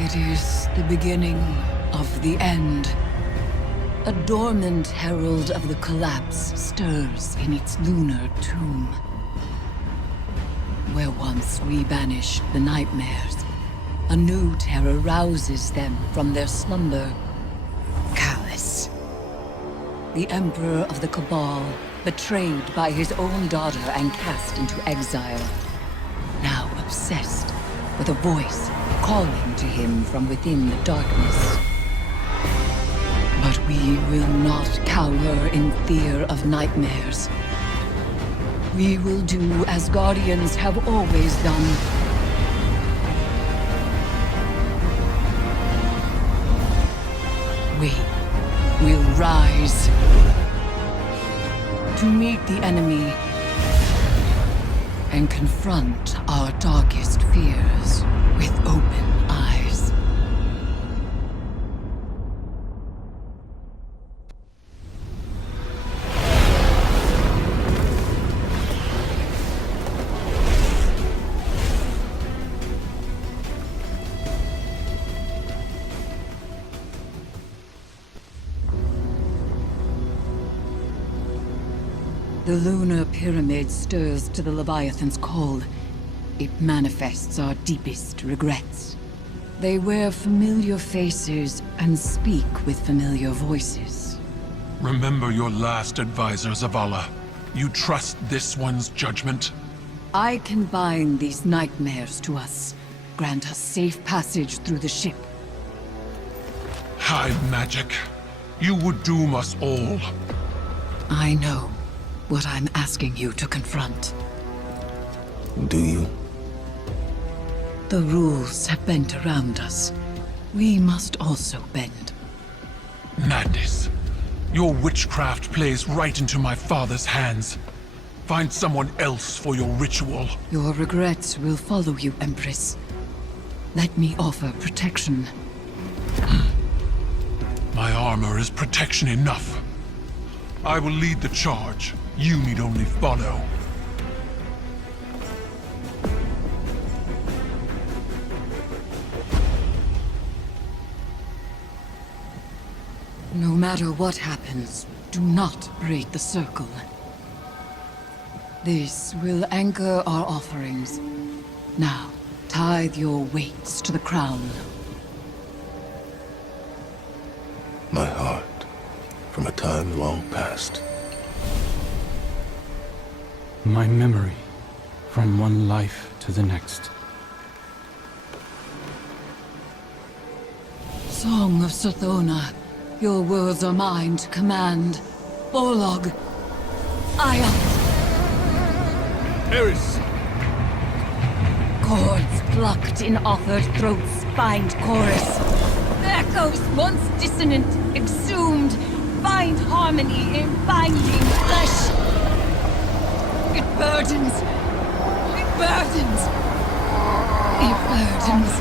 It is the beginning of the end. A dormant herald of the collapse stirs in its lunar tomb. Where once we banished the nightmares, a new terror rouses them from their slumber. Callus, the Emperor of the Cabal, betrayed by his own daughter and cast into exile. Now obsessed with a voice calling to him from within the darkness. But we will not cower in fear of nightmares. We will do as Guardians have always done. We will rise to meet the enemy and confront our darkest fears with open eyes. The lunar pyramid stirs to the Leviathan's call. It manifests our deepest regrets. They wear familiar faces and speak with familiar voices. Remember your last advisor, Zavala. You trust this one's judgment? I can bind these nightmares to us. Grant us safe passage through the ship. Hive magic. You would doom us all. I know what I'm asking you to confront. Do you? The rules have bent around us. We must also bend. Madness. Your witchcraft plays right into my father's hands. Find someone else for your ritual. Your regrets will follow you, Empress. Let me offer protection. My armor is protection enough. I will lead the charge. You need only follow. No matter what happens, do not break the circle. This will anchor our offerings. Now, tithe your weights to the crown. My heart, from a time long past. My memory, from one life to the next. Song of Sothona, your words are mine to command. Borlog, Ion. Eris! Chords plucked in offered throats find chorus. Echoes once dissonant, exhumed, find harmony in binding flesh. It burdens. It burdens. It burdens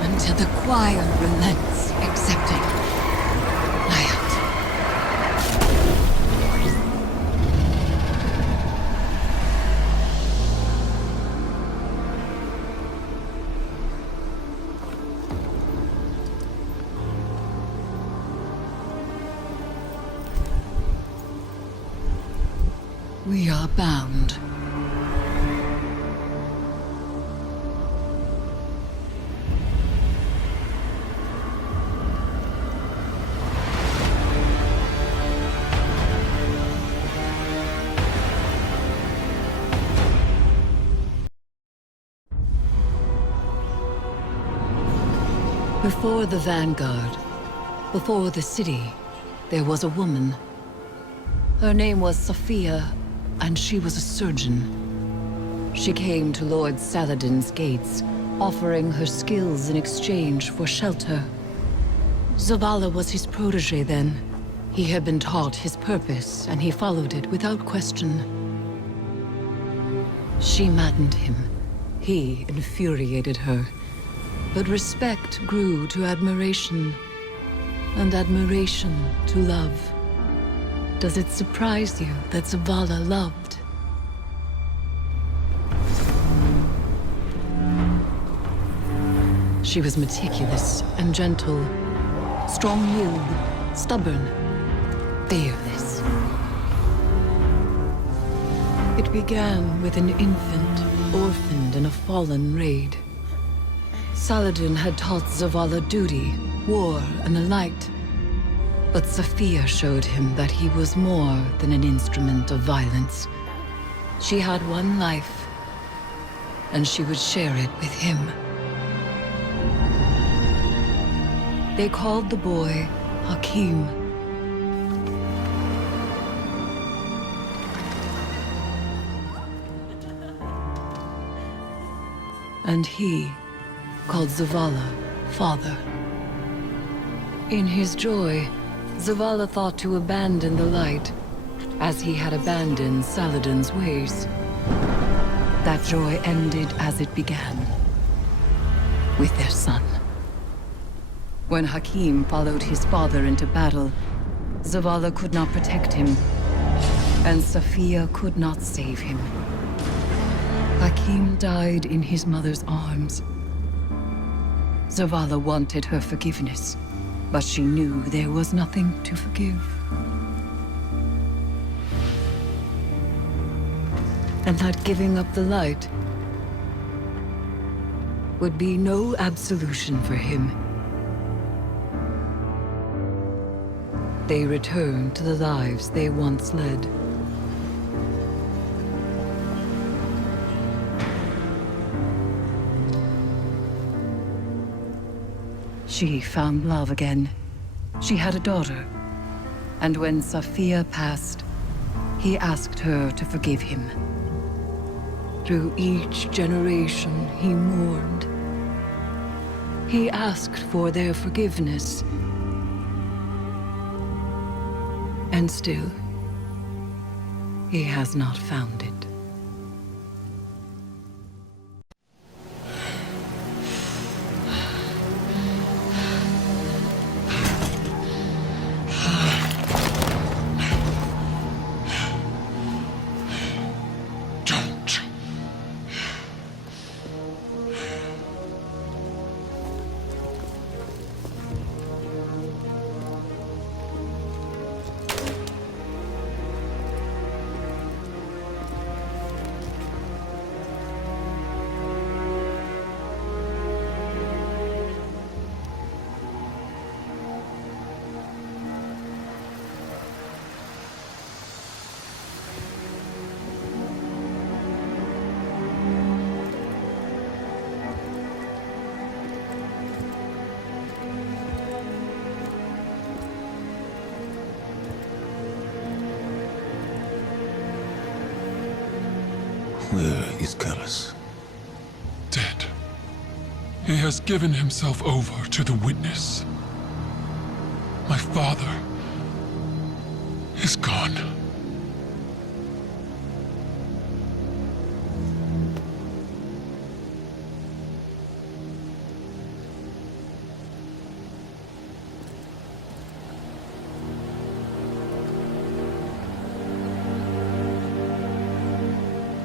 until the choir relents, accepting. Light. We are bound. Before the Vanguard, before the city, there was a woman. Her name was Sophia, and she was a surgeon. She came to Lord Saladin's gates, offering her skills in exchange for shelter. Zavala was his protege then. He had been taught his purpose, and he followed it without question. She maddened him. He infuriated her. But respect grew to admiration, and admiration to love. Does it surprise you that Zavala loved? She was meticulous and gentle, strong-willed, stubborn, fearless. It began with an infant, orphaned in a fallen raid. Saladin had taught Zavala duty, war, and the light. But Sophia showed him that he was more than an instrument of violence. She had one life, and she would share it with him. They called the boy Hakim. And he called Zavala father. In his joy, Zavala thought to abandon the light, as he had abandoned Saladin's ways. That joy ended as it began, with their son. When Hakim followed his father into battle, Zavala could not protect him, and Sophia could not save him. Hakim died in his mother's arms. Zavala wanted her forgiveness, but she knew there was nothing to forgive. And that giving up the light would be no absolution for him. They returned to the lives they once led. She found love again. She had a daughter. And when Sophia passed, he asked her to forgive him. Through each generation, he mourned. He asked for their forgiveness. And still, he has not found it. Don't. Where is Callus? Dead. He has given himself over to the Witness. My father is gone.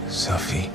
Safi.